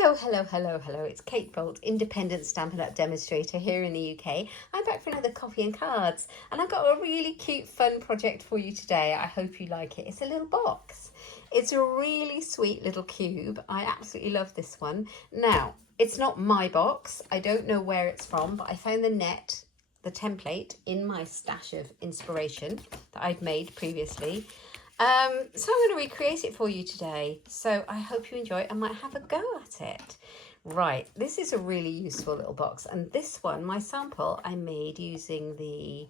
Hello, hello, hello, hello. It's Kate Bolt, independent Stampin' Up demonstrator here in the UK. I'm back for another coffee and cards, and I've got a really cute, fun project for you today. I hope you like it. It's a little box. It's a really sweet little cube. I absolutely love this one. Now, it's not my box. I don't know where it's from, but I found the template in my stash of inspiration that I'd made previously. So I'm going to recreate it for you today. So I hope you enjoy it and might have a go at it. Right, this is a really useful little box. And this one, my sample, I made using the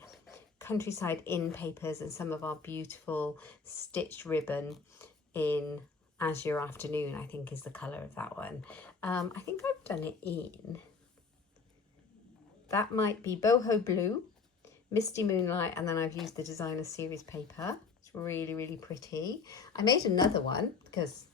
Countryside Inn papers and some of our beautiful stitched ribbon in Azure Afternoon, I think is the colour of that one. I think I've done it in, that might be Boho Blue, Misty Moonlight, and then I've used the Designer Series paper. Really, really pretty. I made another one because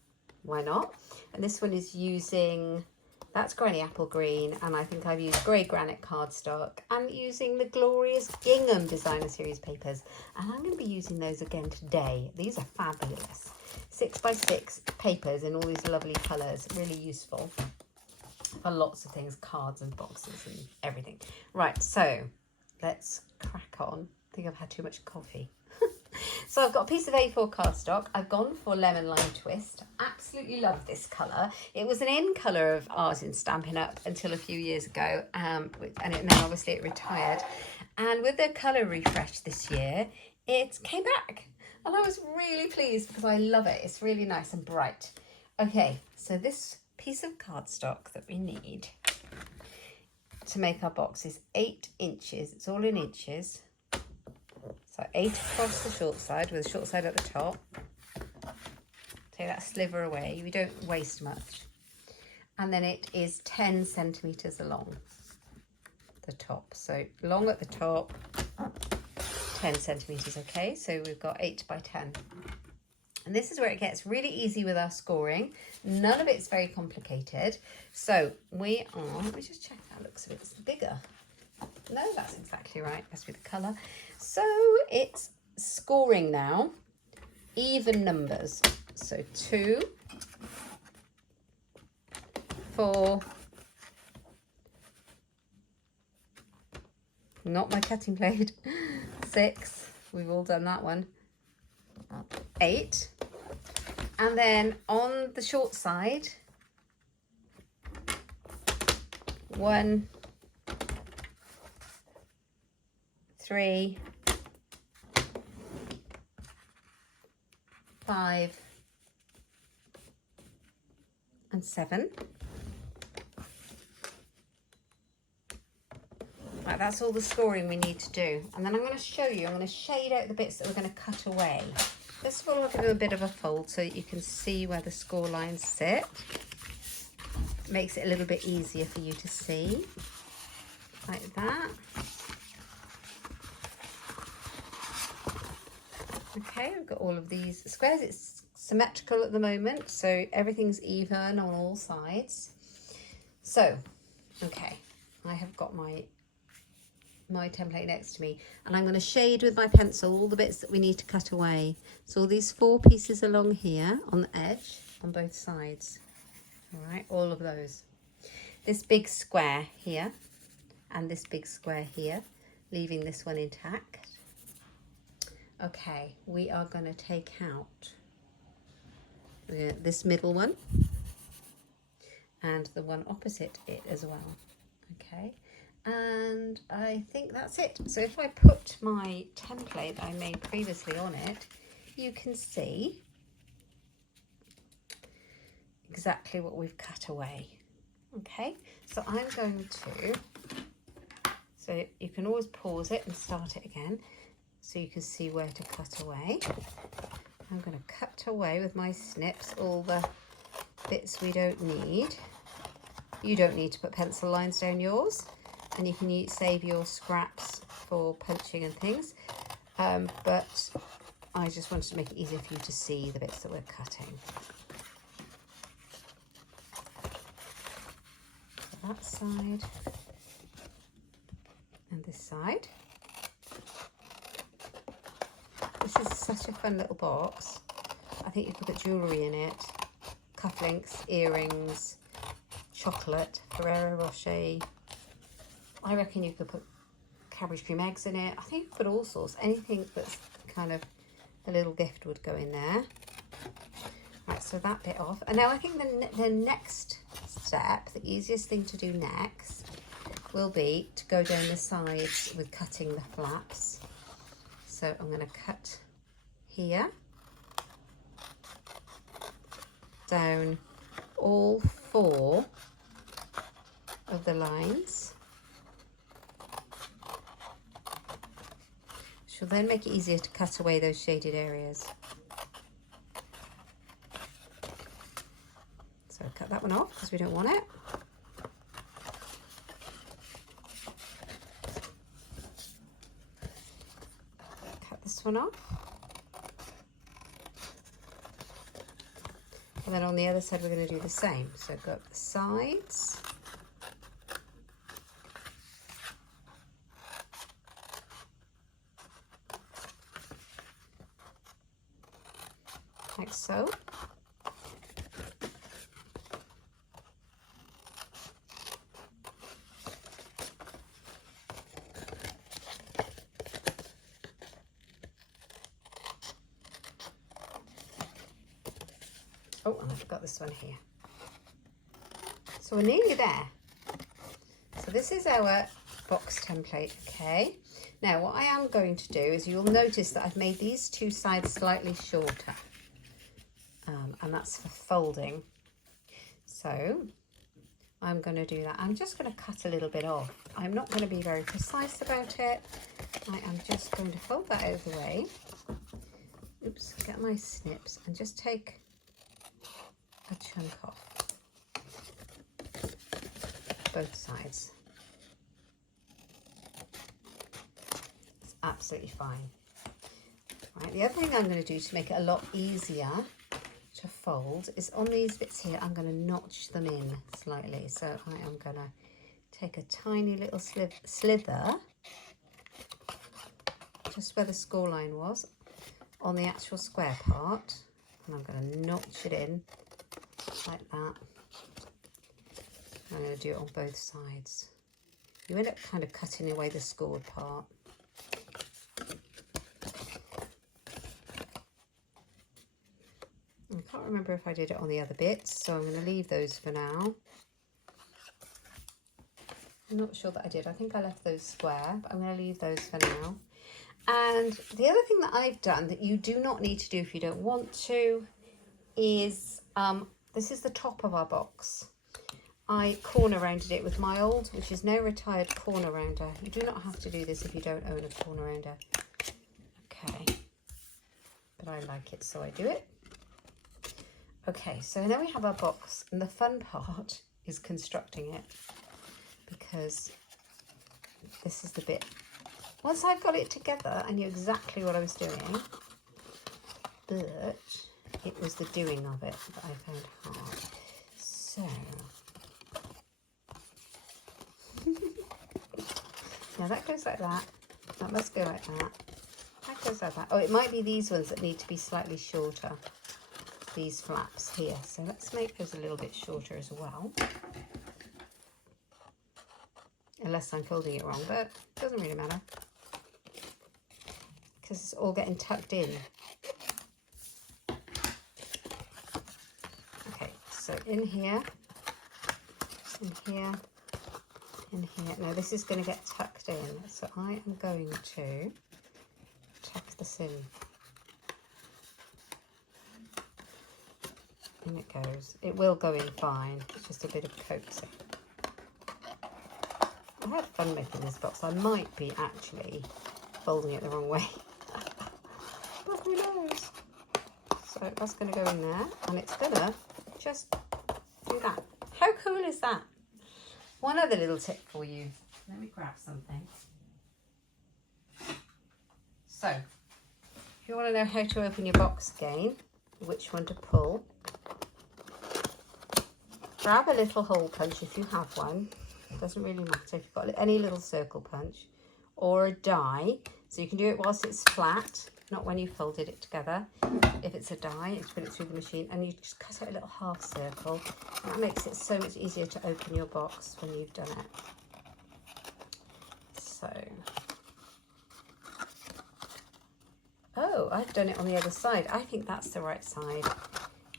why not? And this one is using, that's Granny Apple Green, and I think I've used grey granite cardstock and using the Glorious Gingham Designer Series papers, and I'm going to be using those again today. These are fabulous 6x6 papers in all these lovely colours, really useful for lots of things, cards and boxes and everything. Right, so let's crack on. I think I've had too much coffee. So I've got a piece of A4 cardstock. I've gone for Lemon Lime Twist. Absolutely love this colour. It was an in colour of ours in Stampin' Up until a few years ago, and then obviously it retired. And with the colour refresh this year, it came back. And I was really pleased because I love it. It's really nice and bright. Okay, so this piece of cardstock that we need to make our box is 8 inches. It's all in inches. So 8 across the short side with the short side at the top. Take that sliver away, we don't waste much. And then it is 10 centimetres along the top. So long at the top, 10 centimetres, okay? So we've got 8 by 10. And this is where it gets really easy with our scoring. None of it's very complicated. So we are, let me just check that looks a bit bigger. No, that's exactly right. That's with the colour. So it's scoring now, even numbers. So 2, 4, not my cutting blade, 6, we've all done that one, 8, and then on the short side, 1, 3, 5, and 7. Right, that's all the scoring we need to do. And then I'm going to show you, I'm going to shade out the bits that we're going to cut away. First of all, I'll give them a bit of a fold so that you can see where the score lines sit. It makes it a little bit easier for you to see, like that. Okay, we've got all of these squares. It's symmetrical at the moment, so everything's even on all sides. So, okay, I have got my template next to me, and I'm going to shade with my pencil all the bits that we need to cut away. So all these 4 pieces along here on the edge, on both sides. All right, all of those. This big square here, and this big square here, leaving this one intact. Okay, we are going to take out this middle one and the one opposite it as well. Okay, and I think that's it. So if I put my template that I made previously on it, you can see exactly what we've cut away. Okay, so I'm going to, so you can always pause it and start it again, so you can see where to cut away. I'm going to cut away with my snips all the bits we don't need. You don't need to put pencil lines down yours, and you can save your scraps for punching and things, but I just wanted to make it easier for you to see the bits that we're cutting. So that side and this side. This is such a fun little box. I think you could put jewellery in it, cufflinks, earrings, chocolate, Ferrero Rocher. I reckon you could put Cadbury's cream eggs in it. I think you could put all sorts. Anything that's kind of a little gift would go in there. Right, so that bit off. And now I think the next step, the easiest thing to do next, will be to go down the sides with cutting the flaps. So I'm going to cut here, down all 4 of the lines. Which will then make it easier to cut away those shaded areas. So cut that one off because we don't want it. Cut this one off. And then on the other side we're going to do the same. So go up the sides. Like so. Oh, and I forgot this one here. So we're nearly there. So this is our box template, okay? Now what I am going to do is you'll notice that I've made these 2 sides slightly shorter. And that's for folding. So I'm going to do that. I'm just going to cut a little bit off. I'm not going to be very precise about it. I am just going to fold that out of the way. Oops, get my snips and just take a chunk off both sides. It's absolutely fine. Right, the other thing I'm going to do to make it a lot easier to fold is on these bits here, I'm going to notch them in slightly. So I am going to take a tiny little slither just where the score line was on the actual square part, and I'm going to notch it in like that. I'm going to do it on both sides. You end up kind of cutting away the scored part. I can't remember if I did it on the other bits, so I'm going to leave those for now. I'm not sure that I did. I think I left those square, but I'm going to leave those for now. And the other thing that I've done that you do not need to do if you don't want to is, this is the top of our box. I corner rounded it with my old, which is now retired, corner rounder. You do not have to do this if you don't own a corner rounder. Okay, but I like it, so I do it. Okay, so now we have our box, and the fun part is constructing it, because this is the bit. Once I've got it together, I knew exactly what I was doing, but it was the doing of it that I found hard. So, now that goes like that. That must go like that. That goes like that. Oh, it might be these ones that need to be slightly shorter. These flaps here. So let's make those a little bit shorter as well. Unless I'm folding it wrong, but it doesn't really matter, because it's all getting tucked in. Okay, so in here, in here, in here. Now this is going to get tucked in, so I am going to tuck this in. In it goes. It will go in fine. It's just a bit of coaxing. I had fun making this box. I might be actually folding it the wrong way. But who knows? So that's going to go in there, and it's going to just do that. How cool is that? One other little tip for you. Let me grab something. So, if you want to know how to open your box again, which one to pull, grab a little hole punch if you have one. It doesn't really matter if you've got any little circle punch, or a die, so you can do it whilst it's flat, not when you folded it together. If it's a die, you put it through the machine and you just cut out a little half circle. That makes it so much easier to open your box when you've done it. So, oh, I've done it on the other side. I think that's the right side.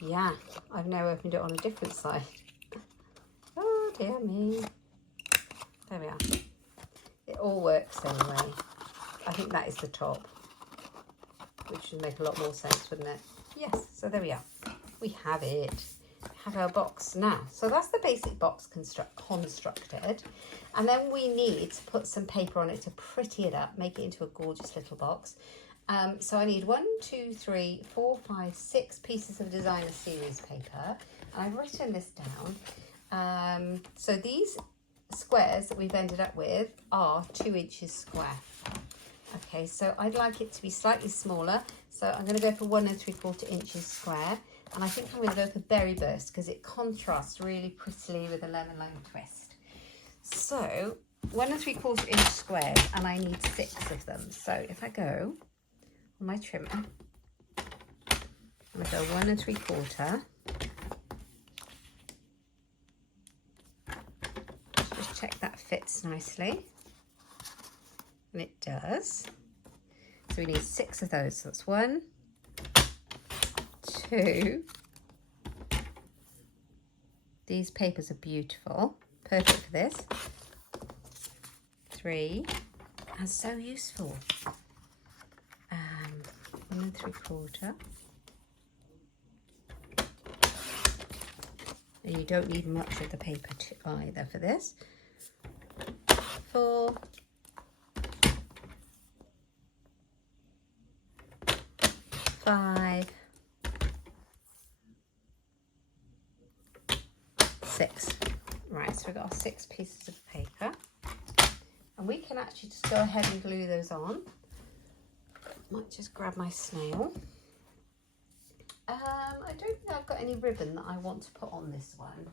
Yeah, I've now opened it on a different side. Oh dear me. There we are. It all works anyway. I think that is the top, which would make a lot more sense, wouldn't it? Yes, so there we are. We have it. We have our box now. So that's the basic box constructed. And then we need to put some paper on it to pretty it up, make it into a gorgeous little box. So I need 1, 2, 3, 4, 5, 6 pieces of designer series paper. And I've written this down. So these squares that we've ended up with are 2 inches square. Okay, so I'd like it to be slightly smaller. So I'm going to go for 1 3/4 inches square. And I think I'm going to go for berry burst because it contrasts really prettily with a lemon lime twist. So 1 3/4 inch squares, and I need 6 of them. So if I go on my trimmer, I'm going to go 1 3/4. Just check that fits nicely. And it does. So we need 6 of those. So that's 1, 2. These papers are beautiful. Perfect for this. 3. And so useful. 1 3/4. And you don't need much of the paper either for this. 4. 5, 6. Right, so we've got our 6 pieces of paper. And we can actually just go ahead and glue those on. Might just grab my snail. I don't think I've got any ribbon that I want to put on this one.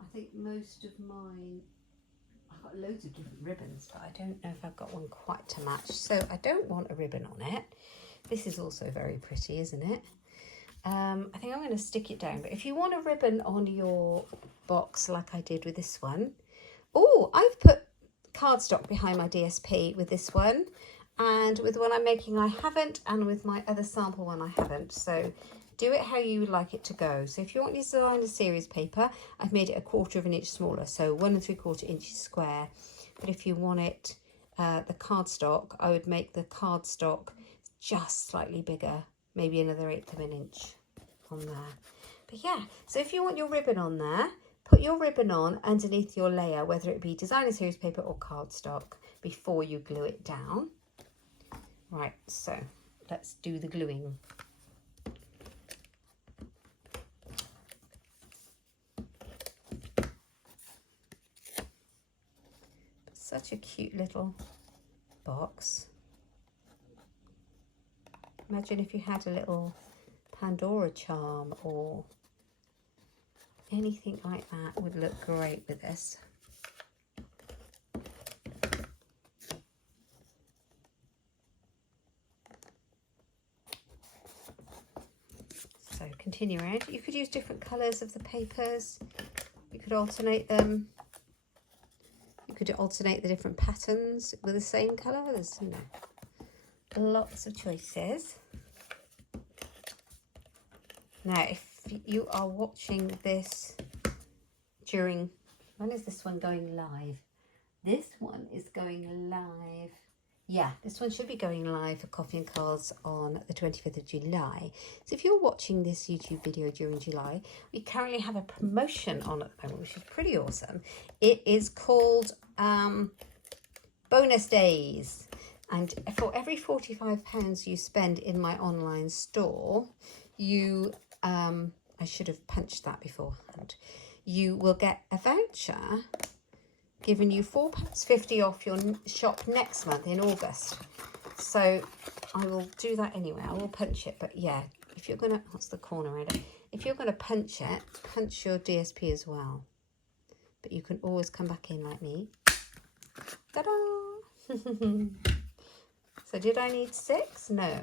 I think most of mine, I've got loads of different ribbons, but I don't know if I've got one quite to match. So I don't want a ribbon on it. This is also very pretty, isn't it? I think I'm going to stick it down. But if you want a ribbon on your box like I did with this one. Oh, I've put cardstock behind my DSP with this one. And with the one I'm making I haven't. And with my other sample one I haven't. So do it how you would like it to go. So if you want this designer series paper, I've made it 1/4 inch smaller. So 1 3/4 inches square. But if you want it, the cardstock, I would make the cardstock just slightly bigger, maybe another 1/8 of an inch on there. But yeah, so if you want your ribbon on there, put your ribbon on underneath your layer, whether it be designer series paper or cardstock, before you glue it down. Right, so let's do the gluing. Such a cute little box. Imagine if you had a little Pandora charm or anything like that would look great with this. So continue around. You could use different colours of the papers. You could alternate them. You could alternate the different patterns with the same colour. There's, you know, lots of choices. Now, if you are watching this during, when is this one going live? This one is going live. Yeah, this one should be going live for Coffee and Cards on the 25th of July. So if you're watching this YouTube video during July, we currently have a promotion on at the moment, which is pretty awesome. It is called Bonus Days. And for every £45 you spend in my online store, you, I should have punched that beforehand, you will get a voucher giving you £4.50 off your shop next month in August. So I will do that anyway. I will punch it. But yeah, if you're going to, what's the corner right? If you're going to punch it, punch your DSP as well. But you can always come back in like me. Ta-da! So did I need 6? No.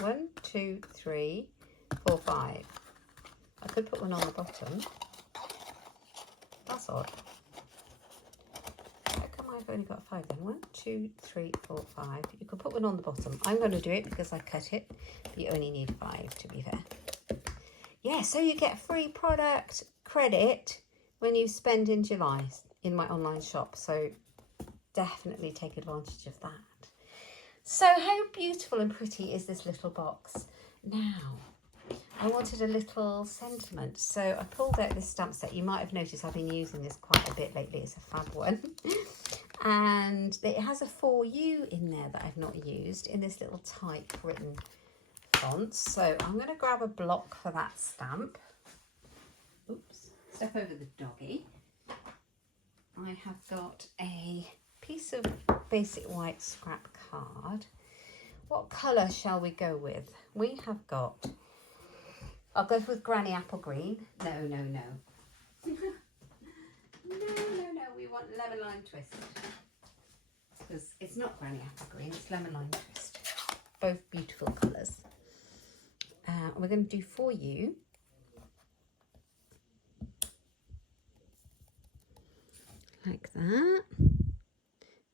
1, 2, 3, 4, 5. I could put one on the bottom. That's odd. How come I've only got 5 then? 1, 2, 3, 4, 5. You could put one on the bottom. I'm going to do it because I cut it. But you only need 5 to be fair. Yeah, so you get free product credit when you spend in July in my online shop. So definitely take advantage of that. So how beautiful and pretty is this little box? Now, I wanted a little sentiment. So I pulled out this stamp set. You might have noticed I've been using this quite a bit lately. It's a fab one. And it has a for you in there that I've not used in this little typewritten font. So I'm going to grab a block for that stamp. Oops, step over the doggy. I have got a piece of basic white scrap card. What colour shall we go with? We have got, I'll go with Granny Apple Green. No. No, we want Lemon Lime Twist. Because it's not Granny Apple Green, it's Lemon Lime Twist. Both beautiful colours. We're going to do for you. Like that.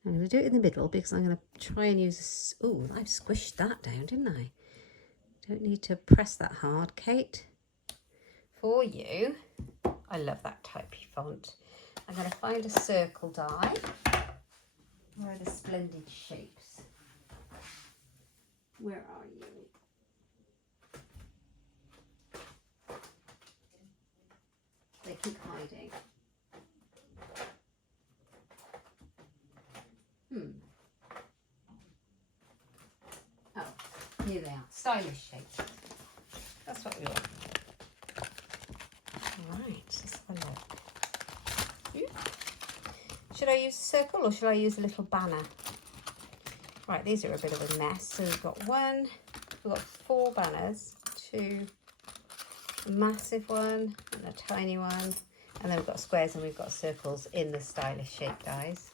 I'm going to do it in the middle because I'm going to try and use a... Oh, I've squished that down, didn't I? Don't need to press that hard, Kate. For you. I love that typey font. I'm going to find a circle die. Where are the splendid shapes? Where are you? They keep hiding. Oh, here they are. Stylish shapes. That's what we want. Right, let's have a look. Should I use a circle or should I use a little banner? Right, these are a bit of a mess. So we've got 4 banners, 2, a massive one and a tiny one, and then we've got squares and we've got circles in the stylish shape dies.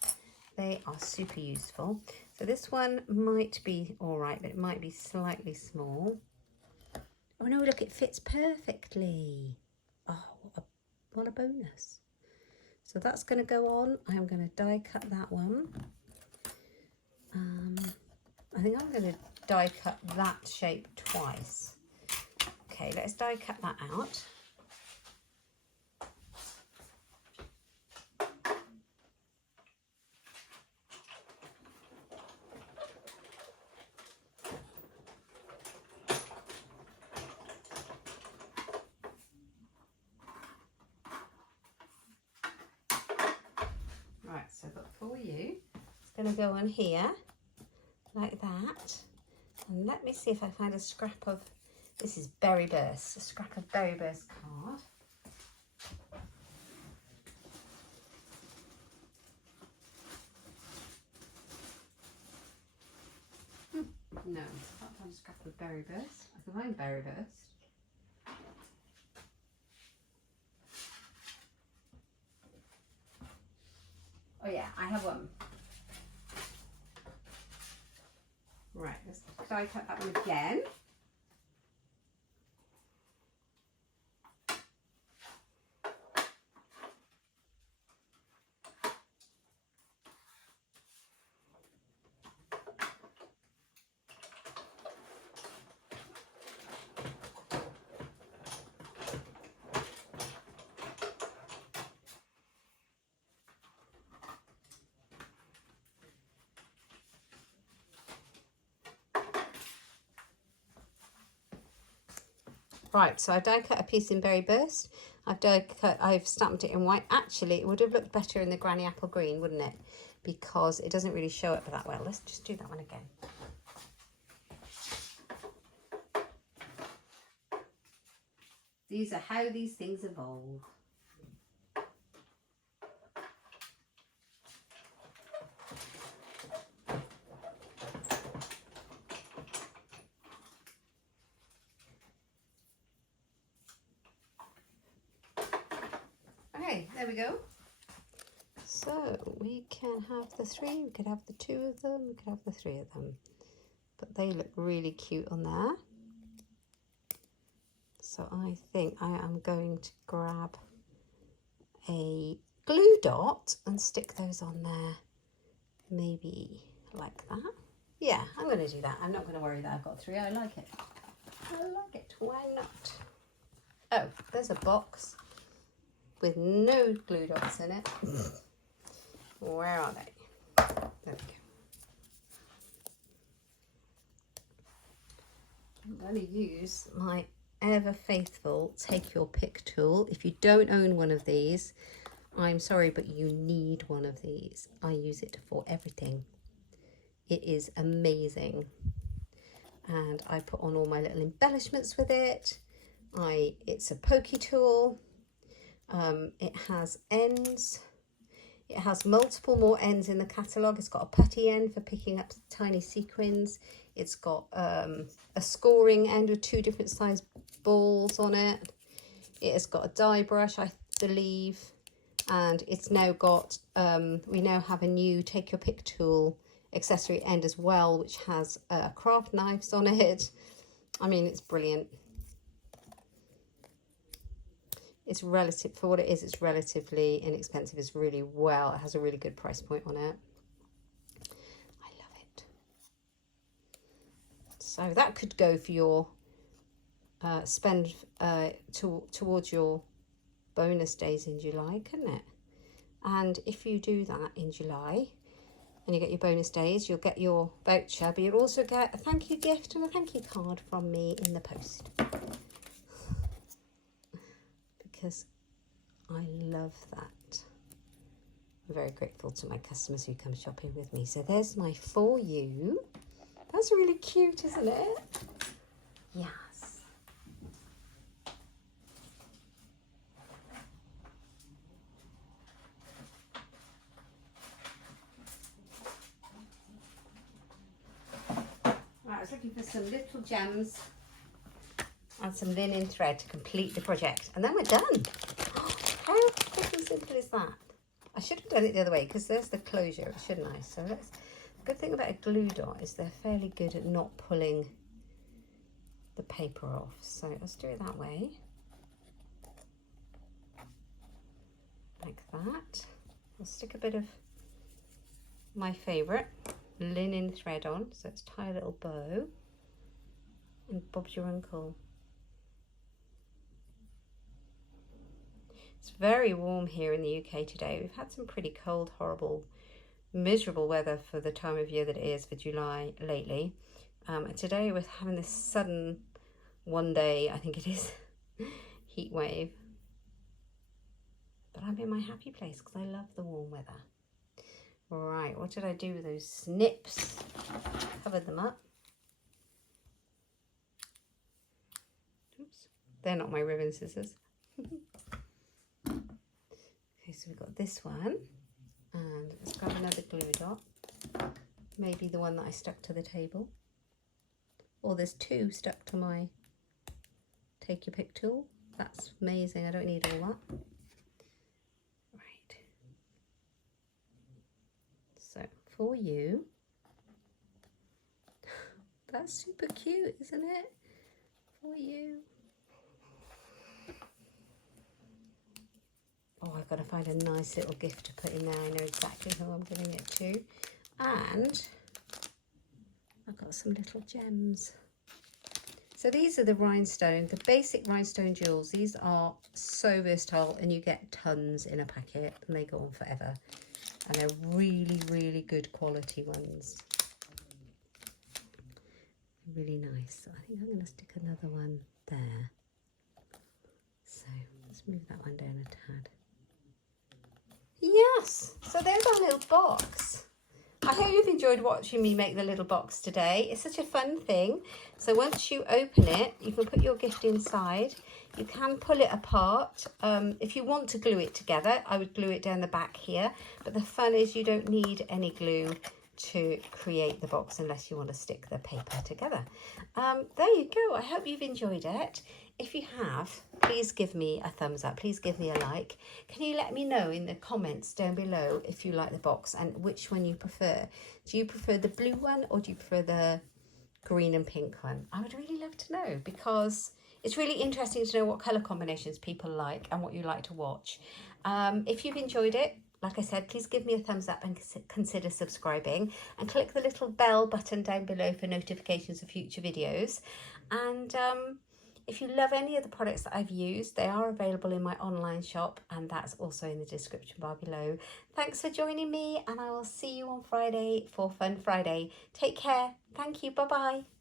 They are super useful. So this one might be all right, but it might be slightly small. Oh no, look, it fits perfectly. Oh, what a bonus. So that's going to go on. I'm going to die cut that one. I think I'm going to die cut that shape twice. Okay, let's die cut that out. Right, so I've got for you. It's going to go on here like that. And let me see if I find a scrap of, this is Berry Burst, a scrap of Berry Burst card. No, I can't find a scrap of Berry Burst. I can find Berry Burst. Oh yeah, I have one. Right, let's die cut that one again. Right, so I've die cut a piece in Berry Burst. I've stamped it in white. Actually, it would have looked better in the Granny Apple Green, wouldn't it? Because it doesn't really show up that well. Let's just do that one again. These are how these things evolve. Okay, there we go. So we can have the 3, we could have the 2 of them, we could have the 3 of them. they look really cute on there. So I think I am going to grab a glue dot and stick those on there, maybe like that. Yeah, I'm going to do that. I'm not going to worry that I've got 3. I like it. I like it. Why not? Oh, there's a box with no glue dots in it. Where are they? There we go. I'm going to use my ever faithful Take Your Pick tool. If you don't own one of these, I'm sorry, but you need one of these. I use it for everything. It is amazing. And I put on all my little embellishments with it. It's a pokey tool. It has ends. It has multiple more ends in the catalogue. It's got a putty end for picking up tiny sequins. It's got a scoring end with 2 different size balls on it. It has got a die brush, I believe. And it's now got, we now have a new Take Your Pick tool accessory end as well, which has craft knives on it. I mean, it's brilliant. It's relative, for what it is, it's relatively inexpensive. It's really well, it has a really good price point on it. I love it. So that could go for your spend towards your bonus days in July, couldn't it? And if you do that in July and you get your bonus days, you'll get your voucher, but you'll also get a thank you gift and a thank you card from me in the post. Because I love that. I'm very grateful to my customers who come shopping with me. So there's my For You. That's really cute, isn't it? Yes. Right, I was looking for some little gems and some linen thread to complete the project, and then we're done. How quick and simple is that? I should have done it the other way because there's the closure, shouldn't I? So let's. The good thing about a glue dot is they're fairly good at not pulling the paper off. So let's do it that way, like that. I'll stick a bit of my favourite linen thread on, so let's tie a little bow, and Bob's your uncle. It's very warm here in the UK today. We've had some pretty cold, horrible, miserable weather for the time of year that it is for July lately. And today we're having this sudden, one day, I think it is, heat wave. But I'm in my happy place because I love the warm weather. Right, what did I do with those snips? Covered them up. Oops, they're not my ribbon scissors. Okay, so we've got this one, and let's grab another glue dot, maybe the one that I stuck to the table, or there's 2 stuck to my Take Your Pick tool. That's amazing, I don't need all that. Right, so For You, that's super cute, isn't it? For You. Oh, I've got to find a nice little gift to put in there. I know exactly who I'm giving it to. And I've got some little gems. So these are the rhinestone, the basic rhinestone jewels. These are so versatile and you get tons in a packet and they go on forever. And they're really, really good quality ones. Really nice. So I think I'm going to stick another one there. So let's move that one down a tad. Yes, so there's our little box. I hope you've enjoyed watching me make the little box today. It's such a fun thing. So once you open it, you can put your gift inside. You can pull it apart. If you want to glue it together, I would glue it down the back here. But the fun is you don't need any glue to create the box unless you want to stick the paper together. There you go. I hope you've enjoyed it. If you have, please give me a thumbs up. Please give me a like. Can you let me know in the comments down below if you like the box and which one you prefer? Do you prefer the blue one or do you prefer the green and pink one? I would really love to know, because it's really interesting to know what colour combinations people like and what you like to watch. If you've enjoyed it, like I said, please give me a thumbs up and consider subscribing, and click the little bell button down below for notifications of future videos. And if you love any of the products that I've used, they are available in my online shop, and that's also in the description bar below. Thanks for joining me, and I will see you on Friday for Fun Friday. Take care. Thank you. Bye-bye.